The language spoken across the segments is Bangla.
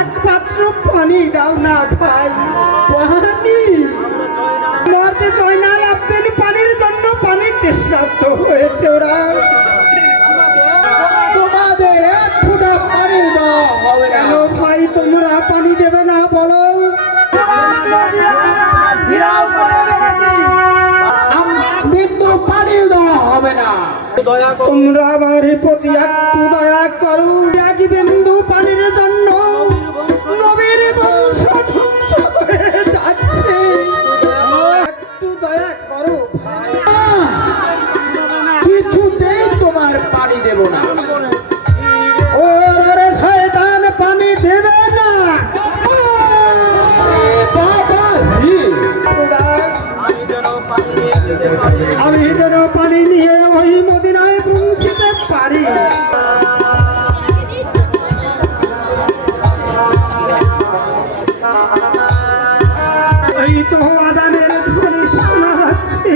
এক পাত্র পানি দাও না ভাই। পানি? মারতে জয়নাল আব্দিন পানির জন্য পানি তৃষ্ণার্ত হয়েছে ওরা। তোমাদের এক ফোঁটা পানি দেওয়া হবে না। কেন ভাই তোমরা পানি দেবে না বলো? কিন্তু পানি দেওয়া হবে না। তোমরা আমার প্রতি একটু দয়া করো। এক বিন্দু পানির জন্য নবীর বংশ ধ্বংস হয়ে যাচ্ছে। একটু দয়া করো ভাই। কিছুতেই তোমার পানি দেব না। ওরে শয়তান পানি দেবে না। বাবা আমি যেন পানি নিয়ে ওই মদিনায় পৌঁছতে পারি। এই তো আজানের ধ্বনি শোনা যাচ্ছে।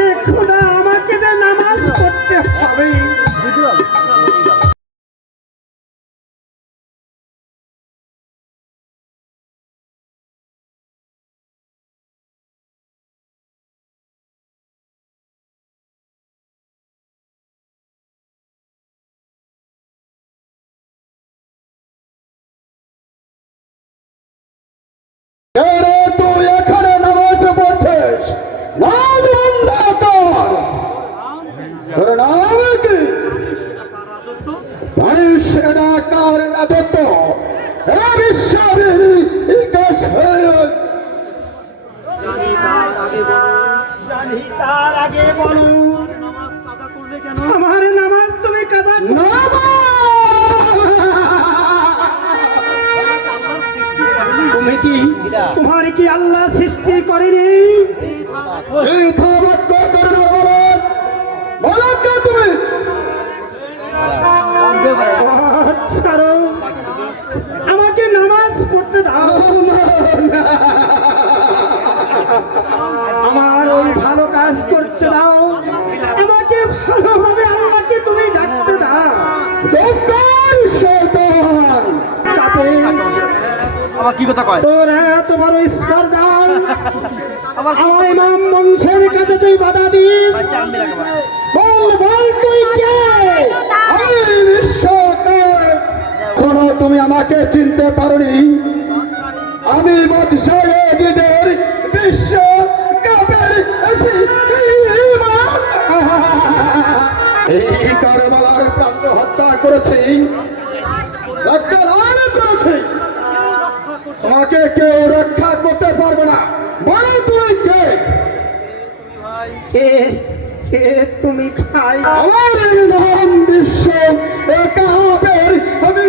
এ খোদা আমাকে যে নামাজ পড়তে হবে। তুই এখানে নামাজ পড়ছিস? নাম বন্ধ কর। তোর নাম কি? মানুষ এটা কার রাজত্ব? এ বিশ্বের ইতিহাস জানি তার আগে বলো আমার নামাজ তুমি কাজা তুমি কি তোমার কি আল্লাহ সৃষ্টি করেনি? তুমি ছাড়ো আমাকে নামাজ পড়তে দাও। আমার ওই ভালো কাজ করতে দাও। আমাকে ভালোভাবে আল্লাহকে তুমি ডাকতে দাও। কি কথা কয়? তোর এত বড় স্পর্ধা আমার ইমাম বংশের কাছে তুই বাধা দিস? বল বল তুই কে? আমি বিশ্বকাপ। কোনো তুমি আমাকে চিনতে পারোনি। আমি বাদশাহের বিশ্ব কাপের এই কারবালার প্রান্ত হত্যা করেছি, রক্তদান করেছি। তোমাকে কেউ রক্ষা করতে পারবে না। বলো তুই কে? কে কে তুমি ভাই? আমার নাম বিশ্ব কাপের আমি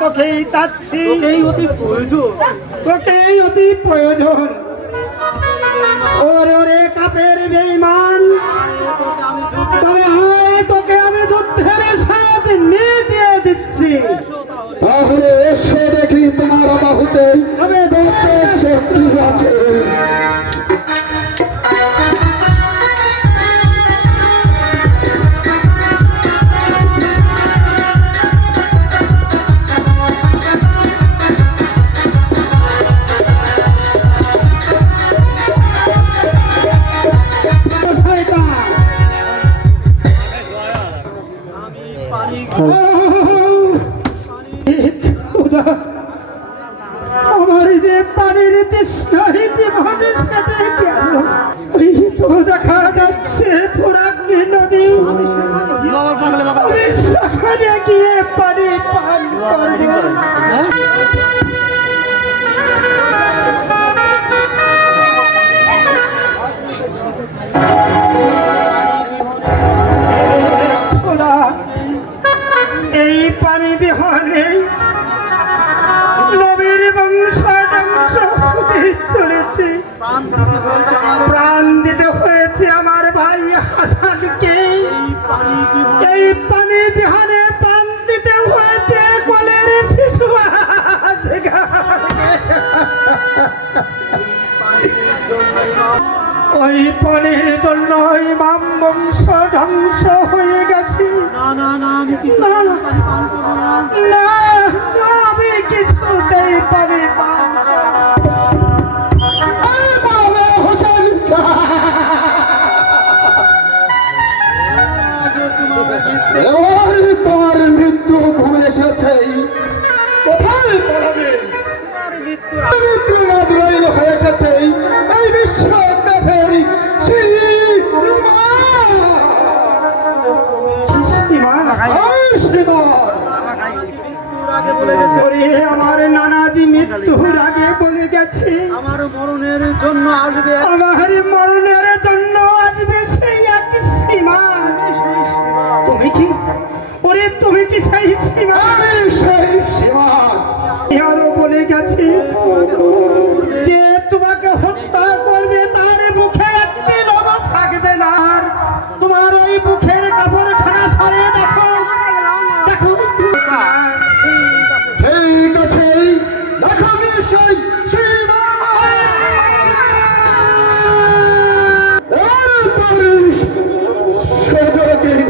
তোকেই চাচ্ছি, তোকেই অতি প্রয়োজন। ওরে ওরে কাপের বেঈমান, তবে হয় তোকে আমি যুদ্ধের সাথে নিয়ে দিয়ে দিচ্ছি। তাহলে এসে দেখি তোমার বাহুতে আমি যুদ্ধের শক্তি আছে। আমার যে পানির তৃষ্ণাহীতি মানুষ কেটে গেল। এই তো দেখা যাচ্ছে ফোরাকি নদী। আমি সেখানে গিয়ে পানি পান করবো। এই পানি বিহনে নবীর বংশ ধ্বংস হতে চলেছে। প্রাণ দিতে হয়েছে আমার ভাই হাসানকে। এই পানি বিহনে প্রাণ দিতে হয়েছে কোলের শিশু ওই পানির জন্য ইমাম বংশ ধ্বংস হয়ে গেছে। না না না আমি কিছু না। পানি পান করবো না। না, না, আমি কিছুতেই পানি পান করব না। ইমামে হোসেন শাহ, এবার তোমার মৃত্যু ঘুমে এসেছে। কোথায় পড়াবে? তোমার মৃত্যুর মৃত্যু নাজরাইল হয়ে এসেছে এই বিশ্ব দেহের সীমা, মৃত্যুর আগে বলে গেছে ওরে আমার নানাজি মৃত্যুর আগে বলে গেছে আমার মরণের জন্য আসবে আমার মরণের জন্য আসবে সেই এক সীমা। সেই সীমা। তুমি কি, ওরে তুমি কি সেই সীমা? সেই সীমা আরো বলে গেছে যে তোমাকে হত্যা করবে, তার মুখে একটি লোম থাকবে না। আর তোমার ওই মুখের কাপড়খানা সরিয়ে দেখো, দেখো ঠিক আছে, দেখো আমি সেই সীমা। এরপরে সুযোগ নেই।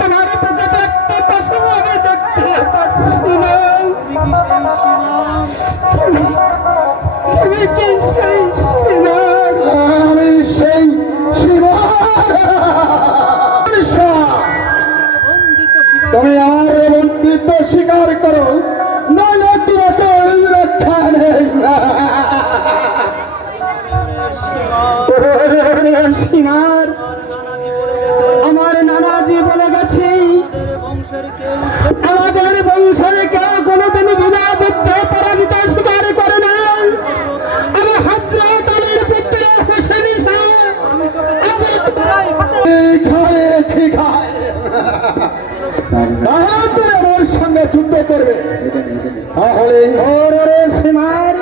তোমার বুকে দেখতে পশু আমি দেখতে পাচ্ছি না। তুমি কি সেই সীমা? আমি সেই সীমা। তুমি আমার বন্দিত স্বীকার করো, নাহলে তোমাকে রক্ষা নেই। সীমার আমার নানাজি বলে গেছে আমাদের বংশের কেউ কোনোদিন বিনা যুদ্ধে পরাজিত স্বীকার করে না। আমি হযরত আলীর পুত্র হোসেন শাহ, খায় ঠিক খায়, তারা তুমি আমার সঙ্গে যুদ্ধ করবে, তাহলে ওরে সীমার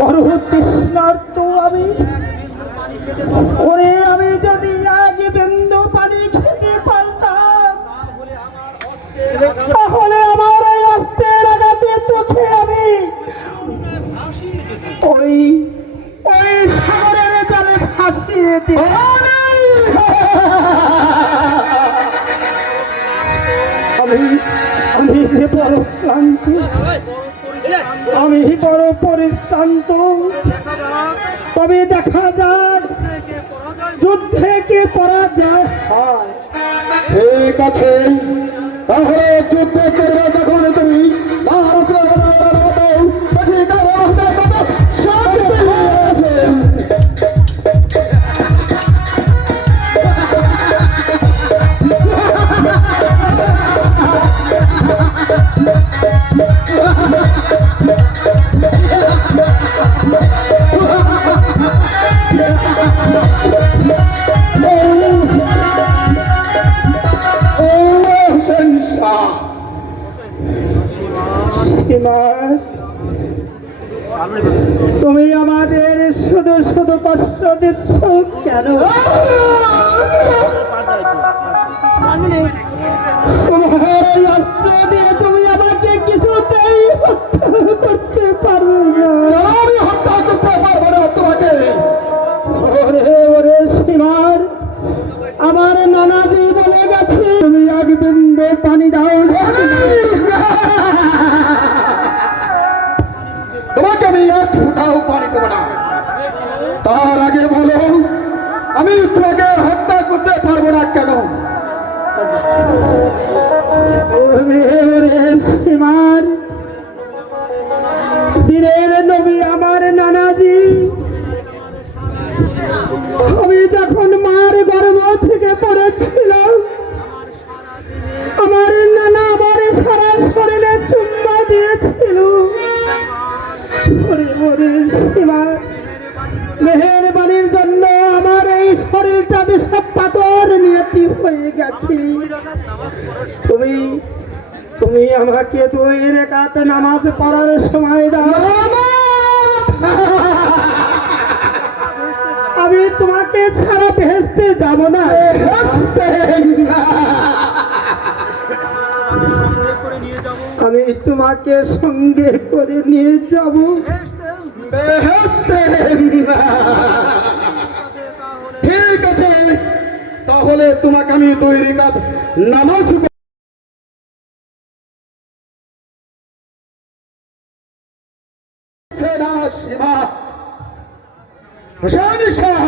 বড় তৃষ্ণার্ত আমি। ওরে আমি যদি এক বিন্দু পানি খেতে পারতাম, তাহলে আমার এই অস্ত্রের আঘাতে তোকে আমি ওই ওই সাগরের জলে ভাসিয়ে দিই। আমি আমি বড় ক্লান্ত, আমি বড় পরিশ্রান্ত। তবে দেখা যাক যুদ্ধে কে পরাজয় হয়। ঠিক আছে, তাহলে যুদ্ধ করবে যখন তুমি সীমা, তুমি আমাদের শুধু শুধু কষ্ট দিচ্ছ কেন? তোমার এই অস্ত্র দিয়ে তুমি আমাকে কিছুতেই হত্যা করতে পারবে না। আমি হত্যা করতে পারবো না তোমাকে। ওরে ওরে সীমার আমার নানাজি বলে গেছে তুমি এক বিন্দু পানি দাও না। তোমাকে আমি এক ফোঁটাও পানি দেবো না। তার আগে বলো, আমি তোমাকে হত্যা করতে পারবো না কেন? ওরে ওরে সীমার বীরের নবী আমার নানাজি, আমি যখন মার গর্ভ থেকে পড়েছিলাম আমার নানা আমার সারা শরীরে চুম্মা দিয়েছিল। ওরে ওরে সীমা, মেহেরবানির জন্য আমার এই শরীরটা বিষাক্ত পাথর নিয়তি হয়ে গেছে। তুমি তুমি আমাকে 2 রাকাত নামাজ পড়ার সময় দাও, আমি তোমাকে ছাড়া ভেস্তে যাব না। সঙ্গে করে নিয়ে যাব আমি তোমাকে সঙ্গে করে নিয়ে যাব। ঠিক আছে, তাহলে তোমাকে আমি 2 রাকাত নামাজ শিবা হোসেন শাহ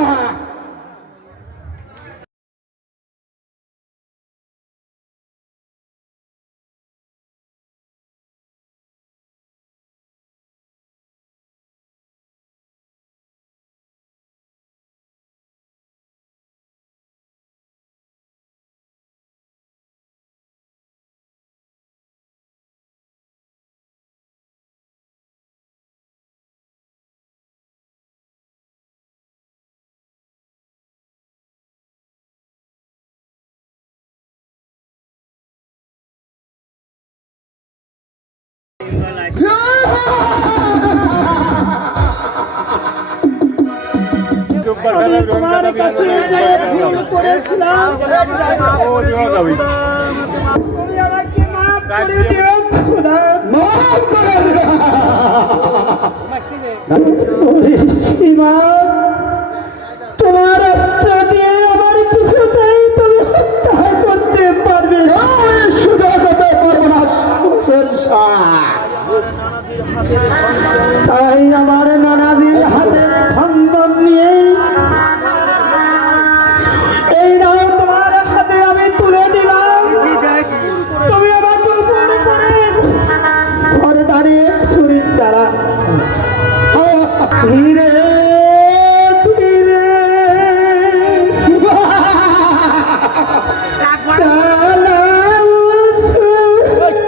আমি তোমার কাছে যে ভুল করেছিলাম, তুমি আমাকে মাফ করে দিও খোদা। মাফ করে দিও। ওরে শিবা, তোমার রাস্তা দিয়ে আমার কিছুতেই তুমি হত্যা করতে পারবে না। শুধু করতে পারবো না হোসেন শাহ। তাই আমার নানাজির হাতের খন্দন নিয়ে এই নাও তোমার হাতে আমি তুলে দিলাম। তুমি আমাকে উপর করে ঘরে দাঁড়িয়ে ছুরির চারা ধীরে ধীরে চালাও ছুরি।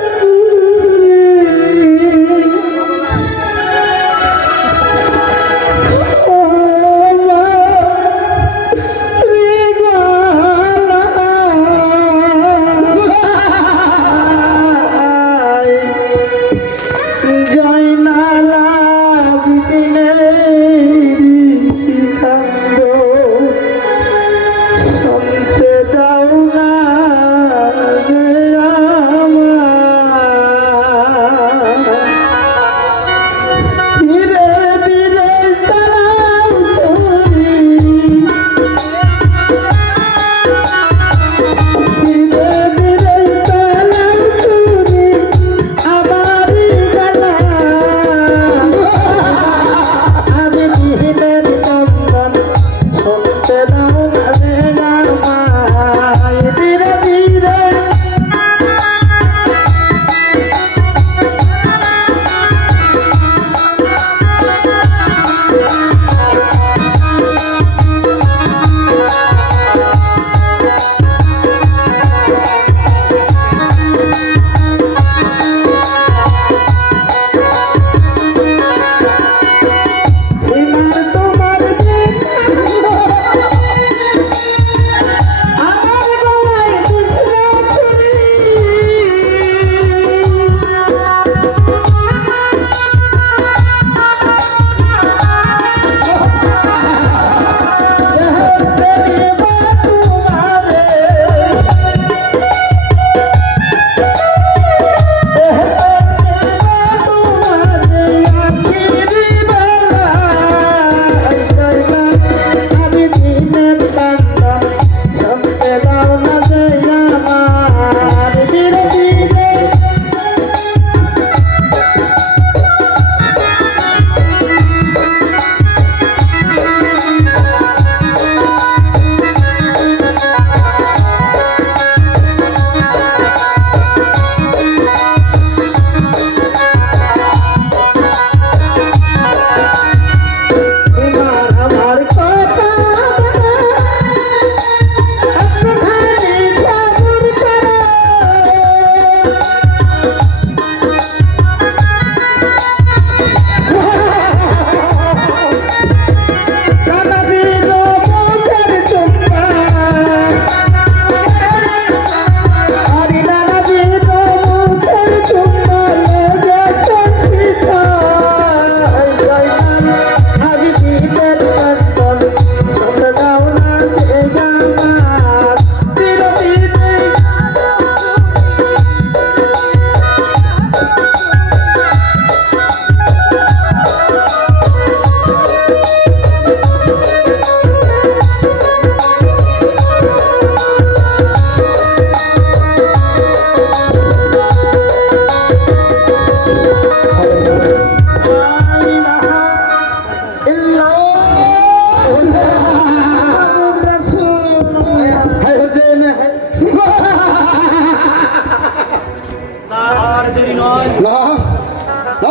নয় না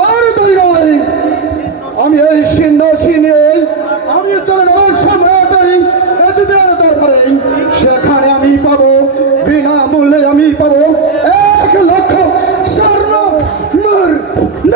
আর তাই নয়, আমি এই সিংহাসনে আমি চলে যাবো সম্রাটের দরবারে। সেখানে আমি পাবো বিনামূল্যে আমি পাবো 1,00,000 স্বর্ণ মুদ্রা।